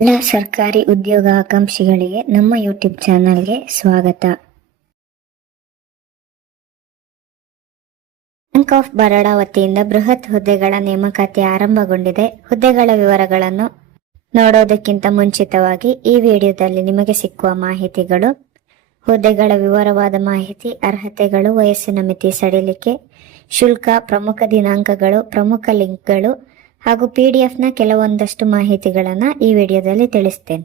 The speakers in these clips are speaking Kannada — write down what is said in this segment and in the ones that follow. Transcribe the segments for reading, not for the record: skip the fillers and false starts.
ಎಲ್ಲ ಸರ್ಕಾರಿ ಉದ್ಯೋಗ ಆಕಾಂಕ್ಷಿಗಳಿಗೆ ನಮ್ಮ ಯೂಟ್ಯೂಬ್ ಚಾನಲ್ಗೆ ಸ್ವಾಗತ. ಬ್ಯಾಂಕ್ ಆಫ್ ಬರೋಡಾ ವತಿಯಿಂದ ಬೃಹತ್ ಹುದ್ದೆಗಳ ನೇಮಕಾತಿ ಆರಂಭಗೊಂಡಿದೆ. ಹುದ್ದೆಗಳ ವಿವರಗಳನ್ನು ನೋಡೋದಕ್ಕಿಂತ ಮುಂಚಿತವಾಗಿ ಈ ವಿಡಿಯೋದಲ್ಲಿ ನಿಮಗೆ ಸಿಕ್ಕುವ ಮಾಹಿತಿಗಳು: ಹುದ್ದೆಗಳ ವಿವರವಾದ ಮಾಹಿತಿ, ಅರ್ಹತೆಗಳು, ವಯಸ್ಸಿನ ಮಿತಿ ಸಡಿಲಿಕೆ, ಶುಲ್ಕ, ಪ್ರಮುಖ ದಿನಾಂಕಗಳು, ಪ್ರಮುಖ ಲಿಂಕ್ಗಳು ಹಾಗೂ PDF ನ ಕೆಲವೊಂದಷ್ಟು ಮಾಹಿತಿಗಳನ್ನು ಈ ವಿಡಿಯೋದಲ್ಲಿ ತಿಳಿಸ್ತೇನೆ.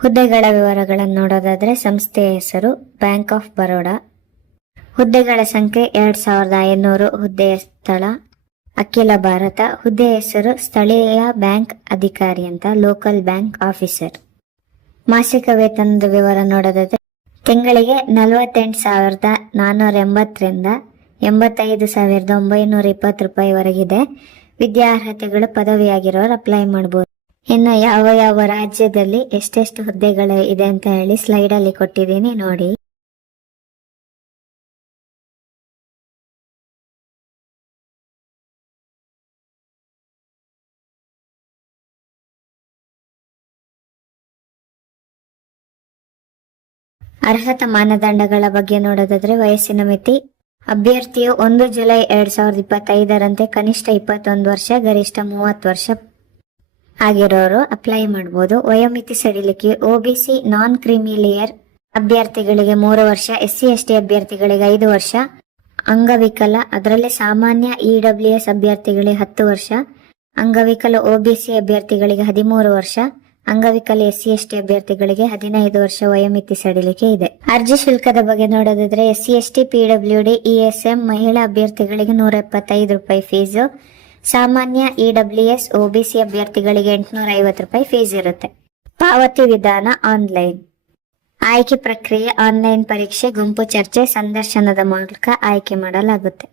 ಹುದ್ದೆಗಳ ವಿವರಗಳನ್ನು ನೋಡೋದಾದ್ರೆ, ಸಂಸ್ಥೆಯ ಹೆಸರು ಬ್ಯಾಂಕ್ ಆಫ್ ಬರೋಡಾ. ಹುದ್ದೆಗಳ ಸಂಖ್ಯೆ 2500. ಹುದ್ದೆಯ ಸ್ಥಳ ಅಖಿಲ ಭಾರತ. ಹುದ್ದೆಯ ಹೆಸರು ಸ್ಥಳೀಯ ಬ್ಯಾಂಕ್ ಅಧಿಕಾರಿ ಅಂತ, ಲೋಕಲ್ ಬ್ಯಾಂಕ್ ಆಫೀಸರ್. ಮಾಸಿಕ ವೇತನದ ವಿವರ ನೋಡೋದಾದ್ರೆ, ತಿಂಗಳಿಗೆ 48,480 ರಿಂದ 85,920 ರೂಪಾಯಿವರೆಗಿದೆ. ವಿದ್ಯಾರ್ಹತೆಗಳು ಪದವಿಯಾಗಿರೋರು ಅಪ್ಲೈ ಮಾಡಬಹುದು. ಇನ್ನು ಯಾವ ಯಾವ ರಾಜ್ಯದಲ್ಲಿ ಎಷ್ಟೆಷ್ಟು ಹುದ್ದೆಗಳು ಇದೆ ಅಂತ ಹೇಳಿ ಸ್ಲೈಡ್ ಅಲ್ಲಿ ಕೊಟ್ಟಿದ್ದೀನಿ ನೋಡಿ. ಅರ್ಹತಾ ಮಾನದಂಡಗಳ ಬಗ್ಗೆ ನೋಡೋದಾದ್ರೆ, ವಯಸ್ಸಿನ ಮಿತಿ: ಅಭ್ಯರ್ಥಿಯು 1 ಜುಲೈ 2025ರಂತೆ ಕನಿಷ್ಠ 21 ವರ್ಷ, ಗರಿಷ್ಠ 30 ವರ್ಷ ಆಗಿರೋರು ಅಪ್ಲೈ ಮಾಡಬಹುದು. ವಯೋಮಿತಿ ಸಡಿಲಿಕೆ: OBC ನಾನ್ ಕ್ರಿಮಿಲೇಯರ್ ಅಭ್ಯರ್ಥಿಗಳಿಗೆ 3 ವರ್ಷ, SC ST ಅಭ್ಯರ್ಥಿಗಳಿಗೆ 5 ವರ್ಷ, ಅಂಗವಿಕಲ ಅದರಲ್ಲಿ ಸಾಮಾನ್ಯ EWS ಅಭ್ಯರ್ಥಿಗಳಿಗೆ 10 ವರ್ಷ, ಅಂಗವಿಕಲ OBC ಅಭ್ಯರ್ಥಿಗಳಿಗೆ 13 ವರ್ಷ, ಅಂಗವಿಕಲ SC ST ಅಭ್ಯರ್ಥಿಗಳಿಗೆ 15 ವರ್ಷ ವಯೋಮಿತಿ ಸಡಿಲಿಕೆ ಇದೆ. ಅರ್ಜಿ ಶುಲ್ಕದ ಬಗ್ಗೆ ನೋಡೋದಾದ್ರೆ, SC ST PWD ESM ಮಹಿಳಾ ಅಭ್ಯರ್ಥಿಗಳಿಗೆ 175 ರೂಪಾಯಿ ಫೀಸು, ಸಾಮಾನ್ಯ EWS OBC ಅಭ್ಯರ್ಥಿಗಳಿಗೆ 850 ರೂಪಾಯಿ ಫೀಸ್ ಇರುತ್ತೆ. ಪಾವತಿ ವಿಧಾನ ಆನ್ಲೈನ್. ಆಯ್ಕೆ ಪ್ರಕ್ರಿಯೆ: ಆನ್ಲೈನ್ ಪರೀಕ್ಷೆ, ಗುಂಪು ಚರ್ಚೆ, ಸಂದರ್ಶನದ ಮೂಲಕ ಆಯ್ಕೆ ಮಾಡಲಾಗುತ್ತೆ.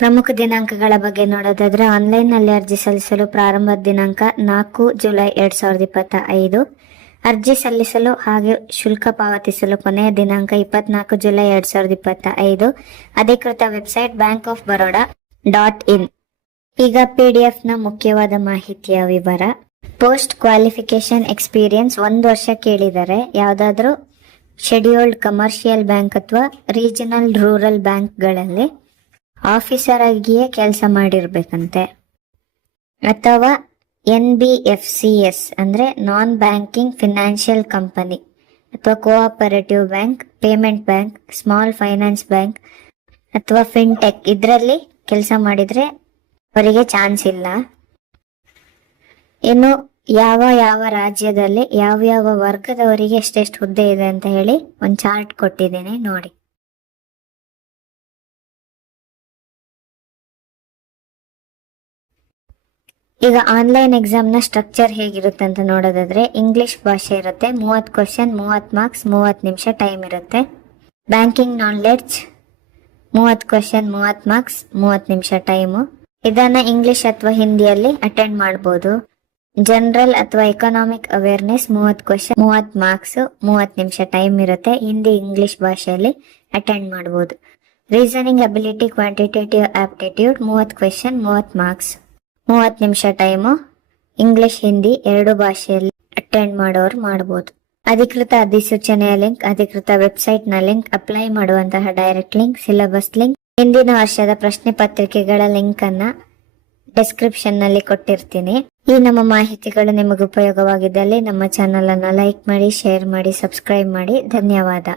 ಪ್ರಮುಖ ದಿನಾಂಕಗಳ ಬಗ್ಗೆ ನೋಡೋದಾದ್ರೆ, ಆನ್ಲೈನ್ ನಲ್ಲಿ ಅರ್ಜಿ ಸಲ್ಲಿಸಲು ಪ್ರಾರಂಭದ ದಿನಾಂಕ 4 ಜುಲೈ 2025. ಅರ್ಜಿ ಸಲ್ಲಿಸಲು ಹಾಗೆ ಶುಲ್ಕ ಪಾವತಿಸಲು ಕೊನೆಯ ದಿನಾಂಕ 24 ಜುಲೈ 2025. ಅಧಿಕೃತ ವೆಬ್ಸೈಟ್ bankofbaroda.in. ಈಗ PDF ನ ಮುಖ್ಯವಾದ ಮಾಹಿತಿಯ ವಿವರ. ಪೋಸ್ಟ್ ಕ್ವಾಲಿಫಿಕೇಶನ್ ಎಕ್ಸ್ಪೀರಿಯನ್ಸ್ 1 ವರ್ಷ ಕೇಳಿದರೆ, ಯಾವುದಾದ್ರೂ ಶೆಡ್ಯೂಲ್ಡ್ ಕಮರ್ಷಿಯಲ್ ಬ್ಯಾಂಕ್ ಅಥವಾ ರೀಜನಲ್ ರೂರಲ್ ಬ್ಯಾಂಕ್ಗಳಲ್ಲಿ ಆಫೀಸರ್ ಆಗಿಯೇ ಕೆಲಸ ಮಾಡಿರ್ಬೇಕಂತೆ, ಅಥವಾ NBFCS ಅಂದ್ರೆ ನಾನ್ ಬ್ಯಾಂಕಿಂಗ್ ಫಿನಾನ್ಷಿಯಲ್ ಕಂಪನಿ ಅಥವಾ cooperative bank, payment bank, small finance bank ಅಥವಾ ಫಿನ್ಟೆಕ್ ಇದರಲ್ಲಿ ಕೆಲಸ ಮಾಡಿದ್ರೆ ಅವರಿಗೆ ಚಾನ್ಸ್ ಇಲ್ಲ. ಇನ್ನು ಯಾವ ಯಾವ ರಾಜ್ಯದಲ್ಲಿ ಯಾವ ಯಾವ ವರ್ಗದವರಿಗೆ ಎಷ್ಟೆಷ್ಟು ಹುದ್ದೆ ಇದೆ ಅಂತ ಹೇಳಿ ಒಂದು ಚಾರ್ಟ್ ಕೊಟ್ಟಿದ್ದೀನಿ ನೋಡಿ. ಈಗ ಆನ್ಲೈನ್ ಎಕ್ಸಾಮ್ ನ ಸ್ಟ್ರಕ್ಚರ್ ಹೇಗಿರುತ್ತೆ ಅಂತ ನೋಡೋದಾದ್ರೆ, ಇಂಗ್ಲಿಷ್ ಭಾಷೆ ಇರುತ್ತೆ, 30 ಕ್ವಶನ್, 30 ಮಾರ್ಕ್ಸ್, 30 ನಿಮಿಷ ಟೈಮ್ ಇರುತ್ತೆ. ಬ್ಯಾಂಕಿಂಗ್ ನಾಲೆಡ್ಜ್ 30 ಕ್ವಶನ್, 30 ಮಾರ್ಕ್ಸ್, 30 ನಿಮಿಷ ಟೈಮು. ಇದನ್ನ ಇಂಗ್ಲಿಷ್ ಅಥವಾ ಹಿಂದಿಯಲ್ಲಿ ಅಟೆಂಡ್ ಮಾಡಬಹುದು. ಜನರಲ್ ಅಥವಾ ಎಕನಾಮಿಕ್ ಅವೇರ್ನೆಸ್ 30 ಕ್ವಶನ್, 30 ಮಾರ್ಕ್ಸ್, 30 ನಿಮಿಷ ಟೈಮ್ ಇರುತ್ತೆ. ಹಿಂದಿ ಇಂಗ್ಲಿಷ್ ಭಾಷೆಯಲ್ಲಿ ಅಟೆಂಡ್ ಮಾಡಬಹುದು. Reasoning ability, quantitative aptitude 30 question, 30 marks, 30 ನಿಮಿಷ ಟೈಮು. ಇಂಗ್ಲಿಷ್ ಹಿಂದಿ 2 ಭಾಷೆಯಲ್ಲಿ ಅಟೆಂಡ್ ಮಾಡೋರು ಮಾಡಬಹುದು. ಅಧಿಕೃತ ಅಧಿಸೂಚನೆಯ ಲಿಂಕ್, ಅಧಿಕೃತ ವೆಬ್ಸೈಟ್ ನ ಲಿಂಕ್, ಅಪ್ಲೈ ಮಾಡುವಂತಹ ಡೈರೆಕ್ಟ್ ಲಿಂಕ್, ಸಿಲೆಬಸ್ ಲಿಂಕ್, ಹಿಂದಿನ ವರ್ಷದ ಪ್ರಶ್ನೆ ಪತ್ರಿಕೆಗಳ ಲಿಂಕ್ ಅನ್ನ ಡಿಸ್ಕ್ರಿಪ್ಷನ್ ನಲ್ಲಿ ಕೊಟ್ಟಿರ್ತೀನಿ. ಈ ನಮ್ಮ ಮಾಹಿತಿಗಳು ನಿಮಗೆ ಉಪಯೋಗವಾಗಿದ್ದಲ್ಲಿ ನಮ್ಮ ಚಾನಲ್ ಅನ್ನ ಲೈಕ್ ಮಾಡಿ, ಶೇರ್ ಮಾಡಿ, ಸಬ್ಸ್ಕ್ರೈಬ್ ಮಾಡಿ. ಧನ್ಯವಾದ.